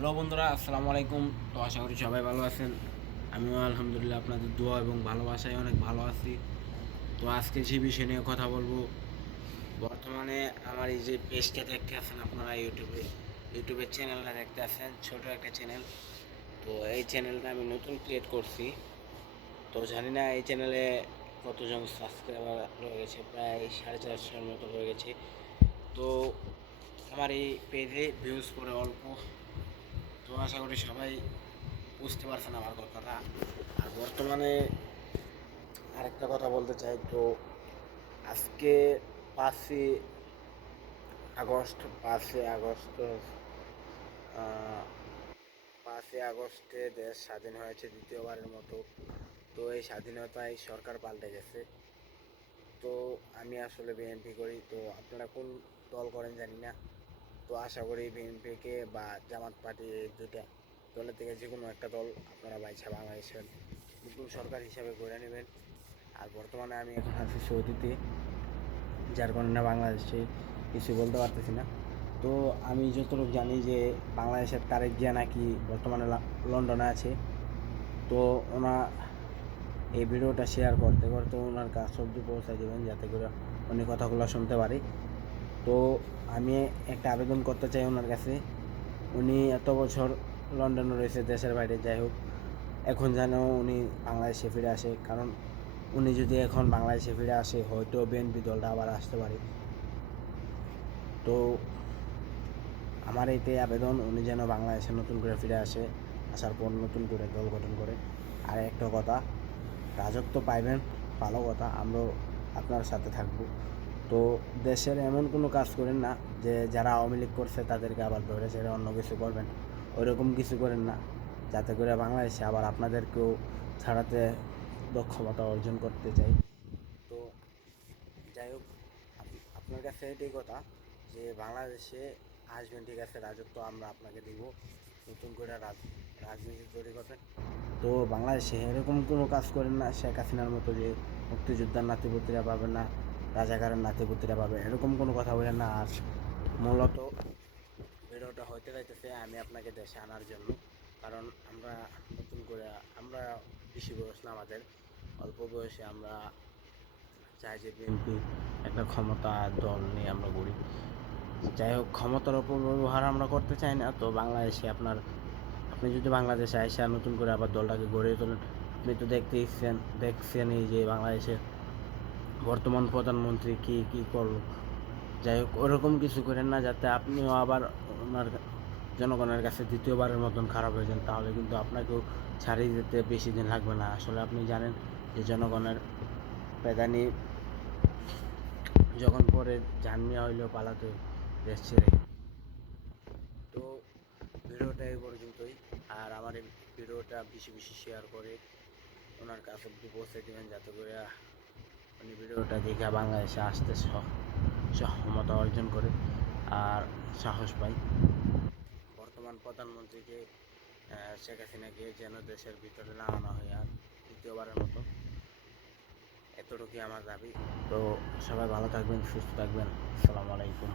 Hello বন্ধুরা, আসসালামু আলাইকুম। তো আশা করি সবাই ভালো আছেন। আমিও আলহামদুলিল্লাহ আপনাদের দোয়া এবং ভালোবাসায় অনেক ভালো আছি। তো আজকে যে বিষয় নিয়ে কথা বলবো, বর্তমানে আমার এই যে পেজটা দেখতে আছেন আপনারা, ইউটিউবের চ্যানেলটা দেখতে আছেন, ছোট একটা চ্যানেল। তো এই চ্যানেলটা আমি নতুন ক্রিয়েট করছি। তো জানি না এই চ্যানেলে কতজন সাবস্ক্রাইবার রয়ে গেছে, প্রায় 450-এর মতো রয়ে গেছে। তো আমার এই পেজে ভিউজ পড়ে অল্প। তো আশা করি সবাই বুঝতে পারছেন আমার কথাটা। আর বর্তমানে আরেকটা কথা বলতে চাই। তো আজকে 5ই আগস্ট 5ই আগস্টে দেশ স্বাধীন হয়েছে দ্বিতীয়বারের মতো। তো এই স্বাধীনতায় সরকার পাল্টে গেছে। তো আমি আসলে বিএনপি করি। তো আপনারা কোন দল করেন জানি না। তো আশা করি বিএনপিকে বা জামাত পার্টি, এই দুইটা দলের থেকে যে কোনো একটা দল আপনারা বাইছা বাংলাদেশের নতুন সরকার হিসাবে গড়ে নেবেন। আর বর্তমানে আমি এখন আছি সৌদিতে, যার কারণে বাংলাদেশে কিছু বলতে পারতেছি না। তো আমি যতটুকু জানি যে বাংলাদেশের তারেক জিয়া নাকি বর্তমানে লন্ডনে আছে। তো ওনা এই ভিডিওটা শেয়ার করতে করতে ওনার কাজ অবধি পৌঁছে দেবেন, যাতে করে উনি কথাগুলো শুনতে পারি। তো আমি একটা আবেদন করতে চাই ওনার কাছে। উনি এত বছর লন্ডনে রয়েছে, দেশের বাইরে, যাই হোক, এখন যেন উনি বাংলাদেশে ফিরে আসে। কারণ উনি যদি এখন বাংলাদেশে ফিরে আসে, হয়তো বিএনপি দলটা আবার আসতে পারে। তো আমার এইটাই আবেদন, উনি যেন বাংলাদেশে নতুন করে ফিরে আসে, আসার পর নতুন করে দল গঠন করে। আর একটা কথা, রাজত্ব পাইবেন, ভালো কথা, আমরাও আপনার সাথে থাকবো। তো দেশের এমন কোনো কাজ করেন না যে যারা আওয়ামী লীগ করছে তাদেরকে আবার ধরে ছেড়ে অন্য কিছু করবেন, ওইরকম কিছু করেন না, যাতে করে বাংলাদেশে আবার আপনাদেরকেও ছাড়াতে দক্ষতা অর্জন করতে চাই। তো যাই হোক, আপনার কাছে এটাই কথা যে বাংলাদেশে আসবেন, ঠিক আছে, রাজত্ব আমরা আপনাকে দিব, নতুন করে রাজনীতি তৈরি করবেন। তো বাংলাদেশে এরকম কোনো কাজ করেন না শেখ হাসিনার মতো, যে মুক্তিযোদ্ধার নাতিপুতিরা পাবে না, রাজাকারের নাতিপুতিরা পাবে, এরকম কোনো কথা বলেন না। আর মূলত ভিডিওটা হইতে যাইতেছে আমি আপনাকে দেশে আনার জন্য। কারণ আমরা নতুন করে, আমরা বেশি বয়স না আমাদের, অল্প বয়সে আমরা চাই যে বিএনপি একটা ক্ষমতা দল নিয়ে আমরা গড়ি। যাই হোক, ক্ষমতার অপব্যবহার আমরা করতে চাই না। তো বাংলাদেশে আপনি যদি বাংলাদেশে আইসা নতুন করে আবার দলটাকে গড়ে তোলেন, আপনি তো দেখছেনই যে বাংলাদেশের বর্তমান প্রধানমন্ত্রী কি কি করলো। যাই হোক, ওরকম কিছু করেন না, যাতে আপনিও আবার ওনার জনগণের কাছে দ্বিতীয়বারের মতন খারাপ হয়ে যান। তাহলে কিন্তু আপনাকেও ছাড়িয়ে যেতে বেশি দিন লাগবে না। আসলে আপনি জানেন যে জনগণের প্রাধান্য যখন পরে জানমিয়া হইলেও পালাতে দেশ ছেড়ে। তো ভিডিওটা এই পর্যন্তই। আর আমার এই ভিডিওটা বেশি বেশি শেয়ার করে ওনার কাছে অব্দি পৌঁছে দেবেন, যাতে করে উনি ভিডিওটা দেখে বাংলাদেশে আসতে সক্ষমতা অর্জন করে আর সাহস পাই। বর্তমান প্রধানমন্ত্রীকে, শেখ হাসিনাকে যেন দেশের ভিতরে না আনা হয় আর দ্বিতীয়বারের মতো, এতটুকুই আমার দাবি। তো সবাই ভালো থাকবেন, সুস্থ থাকবেন। আসসালামু আলাইকুম।